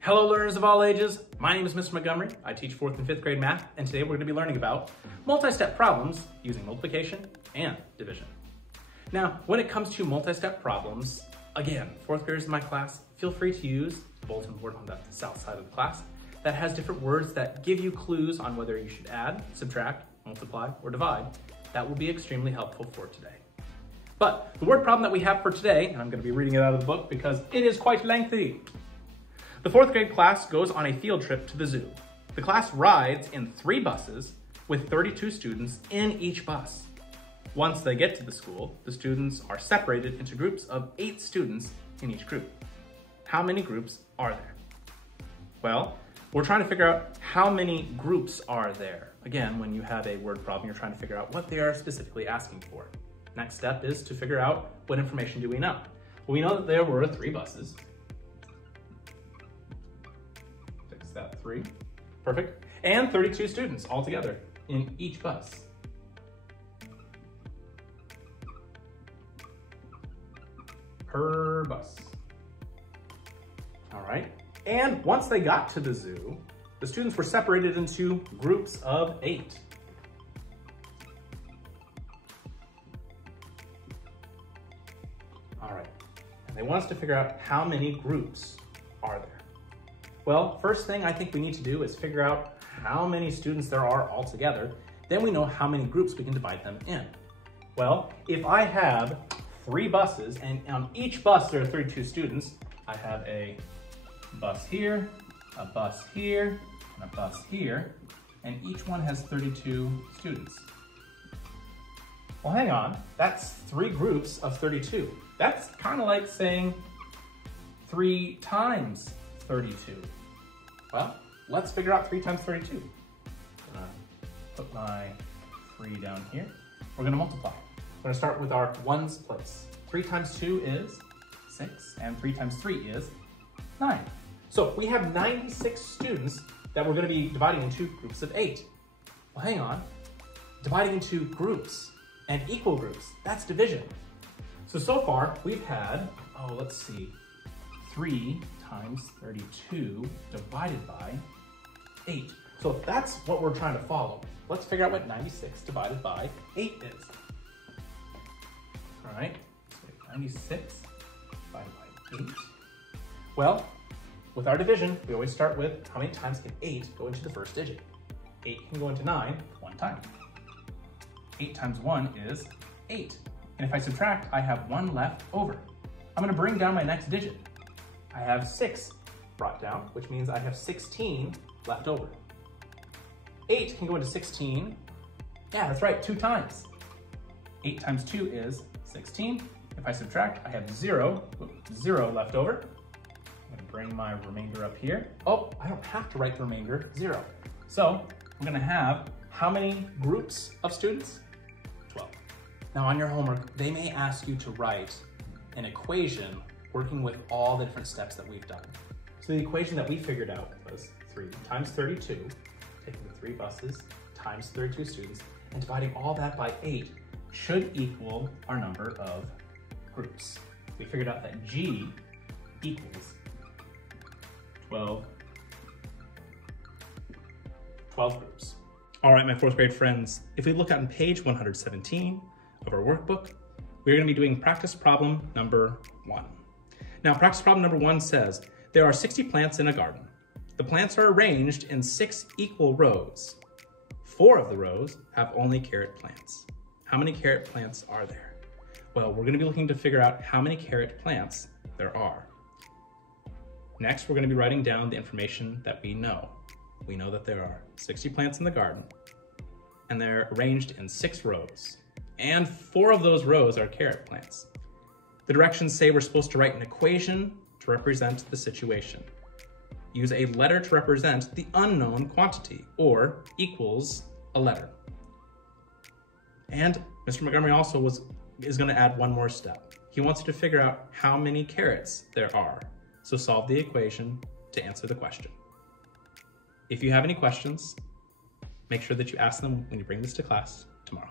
Hello learners of all ages, my name is Mr. Montgomery. I teach 4th and 5th grade math, and today we're going to be learning about multi-step problems using multiplication and division. Now, when it comes to multi-step problems, again, 4th graders in my class, feel free to use the bulletin board on the south side of the class that has different words that give you clues on whether you should add, subtract, multiply, or divide. That will be extremely helpful for today. But the word problem that we have for today, and I'm going to be reading it out of the book because it is quite lengthy. The 4th grade class goes on a field trip to the zoo. The class rides in 3 buses with 32 students in each bus. Once they get to the school, the students are separated into groups of 8 students in each group. How many groups are there? Well, we're trying to figure out how many groups are there. Again, when you have a word problem, you're trying to figure out what they are specifically asking for. Next step is to figure out what information do we know. Well, we know that there were 3 buses. Fix that 3. Perfect. And 32 students altogether in each bus. Per bus. All right. And once they got to the zoo, the students were separated into groups of 8. All right. And they want us to figure out how many groups are there. Well, first thing I think we need to do is figure out how many students there are altogether. Then we know how many groups we can divide them in. Well, if I have 3 buses and on each bus there are 32 students, I have a bus here, a bus here, and a bus here, and each one has 32 students. Well, hang on, that's 3 groups of 32. That's kind of like saying 3 times 32. Well, let's figure out 3 times 32. I'm gonna put my 3 down here. We're gonna multiply. We're gonna start with our ones place. 3 times 2 is 6, and 3 times 3 is 9. So we have 96 students that we're gonna be dividing into groups of 8. Well, hang on. Dividing into groups and equal groups, that's division. So far we've had, let's see, 3 times 32 divided by 8. So that's what we're trying to follow. Let's figure out what 96 divided by 8 is. All right, so 96 divided by 8. Well, with our division, we always start with how many times can 8 go into the first digit. 8 can go into 9 one time. 8 times 1 is 8. And if I subtract, I have 1 left over. I'm gonna bring down my next digit. I have 6 brought down, which means I have 16 left over. 8 can go into 16. Yeah, that's right, 2 times. 8 times 2 is 16. If I subtract, I have 0 left over. I'm gonna bring my remainder up here. Oh, I don't have to write the remainder, 0. So we're gonna have how many groups of students? 12. Now on your homework, they may ask you to write an equation working with all the different steps that we've done. So the equation that we figured out was 3 times 32, taking the 3 buses, times 32 students, and dividing all that by 8 should equal our number of groups. We figured out that G equals 12 groups. All right, my 4th grade friends, if we look on page 117 of our workbook, we're gonna be doing practice problem number 1. Now, practice problem number 1 says, there are 60 plants in a garden. The plants are arranged in 6 equal rows. 4 of the rows have only carrot plants. How many carrot plants are there? Well, we're gonna be looking to figure out how many carrot plants there are. Next, we're gonna be writing down the information that we know. We know that there are 60 plants in the garden, and they're arranged in 6 rows. And 4 of those rows are carrot plants. The directions say we're supposed to write an equation to represent the situation. Use a letter to represent the unknown quantity, or equals a letter. And Mr. Montgomery also is going to add one more step. He wants you to figure out how many carrots there are. So solve the equation to answer the question. If you have any questions, make sure that you ask them when you bring this to class tomorrow.